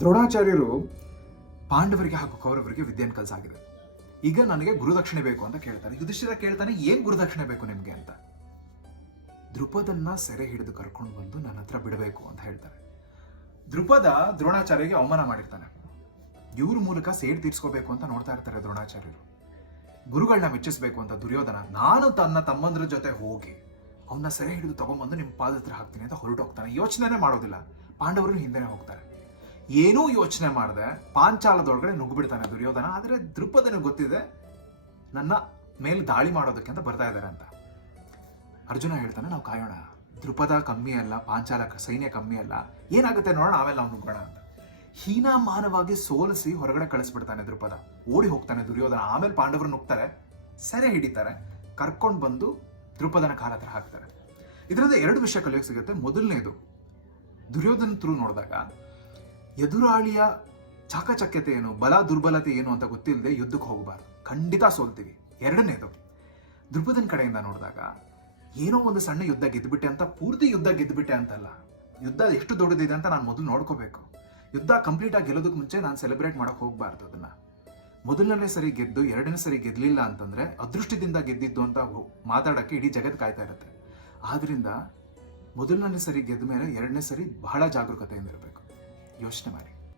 ದ್ರೋಣಾಚಾರ್ಯರು ಪಾಂಡವರಿಗೆ ಹಾಗೂ ಕೌರವರಿಗೆ ವಿದ್ಯೆಯನ್ನು ಕಲಿಸಾಗಿದೆ. ಈಗ ನನಗೆ ಗುರುದಕ್ಷಿಣೆ ಬೇಕು ಅಂತ ಕೇಳ್ತಾನೆ ಯುಧಿಷ್ಠಿರ ಕೇಳ್ತಾನೆ, ಏನ್ ಗುರುದಕ್ಷಿಣೆ ಬೇಕು ನಿಮ್ಗೆ? ಅಂತ. ದೃಪದನ್ನ ಸೆರೆ ಹಿಡಿದು ಕರ್ಕೊಂಡು ಬಂದು ನನ್ನ ಹತ್ರ ಬಿಡಬೇಕು ಅಂತ ಹೇಳ್ತಾರೆ. ದೃಪದ ದ್ರೋಣಾಚಾರ್ಯಗೆ ಅವಮಾನ ಮಾಡಿರ್ತಾನೆ. ಇವ್ರ ಮೂಲಕ ಸೇಡ್ ತೀರ್ಸ್ಕೋಬೇಕು ಅಂತ ನೋಡ್ತಾ ಇರ್ತಾರೆ ದ್ರೋಣಾಚಾರ್ಯರು. ಗುರುಗಳನ್ನ ಮೆಚ್ಚಿಸ್ಬೇಕು ಅಂತ ದುರ್ಯೋಧನ, ನಾನು ತನ್ನ ತಮ್ಮಂದ್ರ ಜೊತೆ ಹೋಗಿ ಅವನ್ನ ಸೆರೆ ಹಿಡಿದು ತಗೊಂಬಂದು ನಿಮ್ಮ ಪಾದ ಹತ್ರ ಹಾಕ್ತೀನಿ ಅಂತ ಹೊರಟೋಗ್ತಾನೆ. ಯೋಚನೆನೇ ಮಾಡೋದಿಲ್ಲ. ಪಾಂಡವರು ಹಿಂದೆನೆ ಹೋಗ್ತಾರೆ. ಏನೂ ಯೋಚನೆ ಮಾಡದೆ, ಪಾಂಚಾಲದೊಳಗಡೆ ನುಗ್ಗಿಬಿಡ್ತಾನೆ ದುರ್ಯೋಧನ. ಆದರೆ ದೃಪದನ ಗೊತ್ತಿದೆ, ನನ್ನ ಮೇಲೆ ದಾಳಿ ಮಾಡೋದಕ್ಕೆ ಅಂತ ಬರ್ತಾ ಇದ್ದಾರೆ ಅಂತ. ಅರ್ಜುನ ಹೇಳ್ತಾನೆ, ನಾವು ಕಾಯೋಣ. ದೃಪದ ಕಮ್ಮಿ ಅಲ್ಲ ಪಾಂಚಾಲ ಸೈನ್ಯ ಕಮ್ಮಿ ಅಲ್ಲ. ಏನಾಗುತ್ತೆ ನೋಡೋಣ, ಆಮೇಲೆ ನಾವು ನುಗ್ಗೋಣ ಅಂತ. ಹೀನಾಮಾನವಾಗಿ ಸೋಲಿಸಿ ಹೊರಗಡೆ ಕಳಿಸ್ಬಿಡ್ತಾನೆ ದೃಪದ ಓಡಿ ಹೋಗ್ತಾನೆ ದುರ್ಯೋಧನ. ಆಮೇಲೆ ಪಾಂಡವರು ನುಗ್ತಾರೆ, ಸೆರೆ ಹಿಡಿತಾರೆ, ಕರ್ಕೊಂಡು ಬಂದು ದೃಪದನ ಕಾಲ ಹತ್ರ ಹಾಕ್ತಾರೆ. ಇದರಿಂದ ಎರಡು ವಿಷಯ ಕಲಿಯೋಕೆ ಸಿಗುತ್ತೆ. ಮೊದಲನೇದು, ದುರ್ಯೋಧನ ಥ್ರೂ ನೋಡಿದಾಗ ಎದುರಾಳಿಯ ಚಾಕಚಕ್ಯತೆ ಏನು, ಬಲ ದುರ್ಬಲತೆ ಏನು ಅಂತ ಗೊತ್ತಿಲ್ಲದೆ ಯುದ್ಧಕ್ಕೆ ಹೋಗಬಾರ್ದು. ಖಂಡಿತ ಸೋಲ್ತೀವಿ. ಎರಡನೇದು ದೃಪದನ ಕಡೆಯಿಂದ ನೋಡಿದಾಗ ಏನೋ ಒಂದು ಸಣ್ಣ ಯುದ್ಧ ಗೆದ್ದುಬಿಟ್ಟೆ ಅಂತ, ಪೂರ್ತಿ ಯುದ್ಧ ಗೆದ್ದುಬಿಟ್ಟೆ ಅಂತಲ್ಲ, ಯುದ್ಧ ಎಷ್ಟು ದೊಡ್ಡದಿದೆ ಅಂತ ನಾನು ಮೊದಲು ನೋಡ್ಕೋಬೇಕು. ಯುದ್ಧ ಕಂಪ್ಲೀಟ್ ಆಗಿ ಗೆಲ್ಲೋದಕ್ಕೆ ಮುಂಚೆ ನಾನು ಸೆಲೆಬ್ರೇಟ್ ಮಾಡೋಕೆ ಹೋಗಬಾರ್ದು ಅದನ್ನ. ಮೊದಲನೇ ಸರಿ ಗೆದ್ದು ಎರಡನೇ ಸರಿ ಗೆದ್ದಲಿಲ್ಲ ಅಂತಂದ್ರೆ ಅದೃಷ್ಟದಿಂದ ಗೆದ್ದಿದ್ದು ಅಂತ ಮಾತಾಡೋಕ್ಕೆ ಇಡೀ ಜಗತ್ ಕಾಯ್ತಾ ಇರುತ್ತೆ. ಆದ್ರಿಂದ ಮೊದಲನೇ ಸರಿ ಗೆದ್ದ ಮೇಲೆ ಎರಡನೇ ಸರಿ ಬಹಳ ಜಾಗರೂಕತೆಯಿಂದ ಇರಬೇಕು. ಯೋಚನೆ ಮಾಡಿ